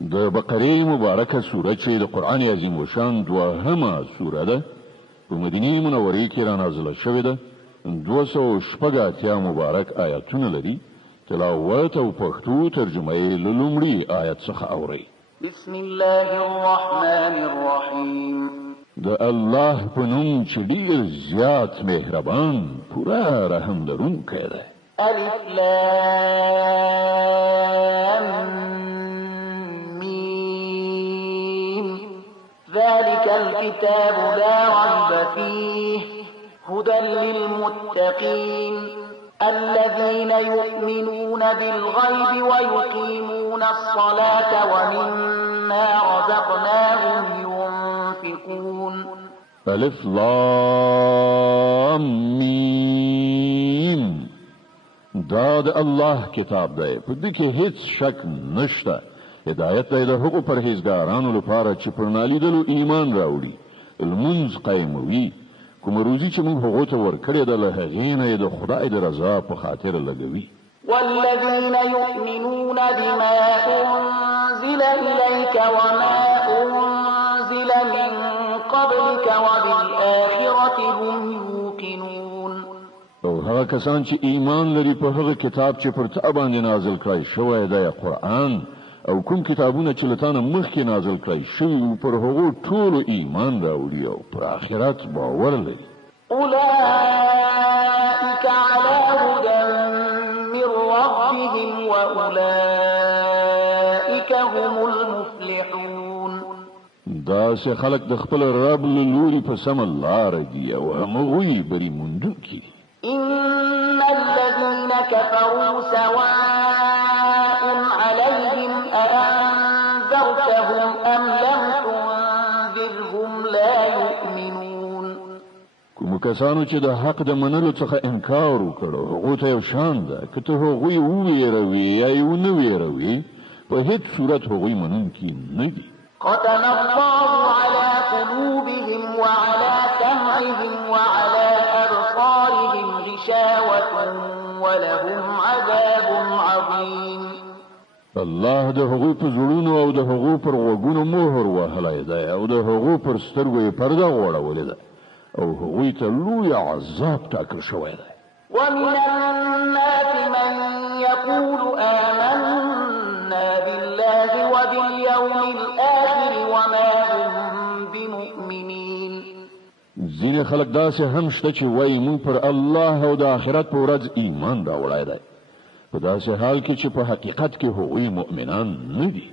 د بقره مبارکه سوره چې د قرآن عظیم وشان دوهمه سوره ده په مدینه منوره کې را نازله شوې ده. 280 مبارک آیاتونه لري. تلاوت او پښتو ترجمه یې له لومړي آیت څخه اورئ. بسم الله الرحمن الرحیم. د الله په نوم چې ډېر زیات مهربان پوره رحم لرونکی دی. الف لام میم ذلك الكتاب لا ريب فيه هدى للمتقين الذين يؤمنون بالغيب ويقيمون الصلاة ومما رزقناهم ينفقون. الف لام میم دا د الله کتاب دی، په دې کې هیڅ شک نشته. هدایت دی د هغو پرهیزګارانو لپاره چې پر نالیدلو ایمان راوړي، لمونځ قایموي، کوم روزي چې موږ هغو ته ورکړې ده له هغې نه یې د خدای د رضا په خاطر لګوي. والذين يؤمنون بما أنزل إليك وما أنزل من قبلك وبالآخرة هم يوقنون. او هغه کسان چې ایمان لري په هغه کتاب چې پر تا باندې نازل کړی شوی دی قرآن، او کوم کتابونه چې له تا نه مخکې نازل کړی شوي پر هغو ټولو ایمان راوړي او پر آخرت باور لري. أولئك على هدى من ربهم وأولئك هم المفلحون. داسې خلک د خپل رب له لوري په سمه لاره دي او همغوی بری موندونکي. إن الذين كفروا سواء عليهم أأنذرتهم أم لم تنذرهم لا يؤمنون. کوم کسانو چې د حق د منلو څخه انکار وکړو هغو ته یو شان ده، که ته هغوی وویروي یا یې ونه ویروي په هیڅ صورت هغوی منونکي نه دي. ختم الله على قلوبهم وعلى سمعهم وعلى أبصارهم غشاوة ولهم عذاب عظيم. الله د هغو په زړونو او د هغو پر غوږونو مهر وهلی دی او د هغو پر سترګو یې پرده غوړولې ده او هغوی ته لوی عذاب ټاکل شوی دی. ومن الناس من يقول آمنا بالله وباليوم الآخر وما هم بمؤمنين. ځینې خلک داسې هم شته چې وایي موږ پر الله او د آخرت په ورځ ایمان راوړی دی، په داسې حال کې چې په حقیقت کې هغوی مؤمنان نه دي.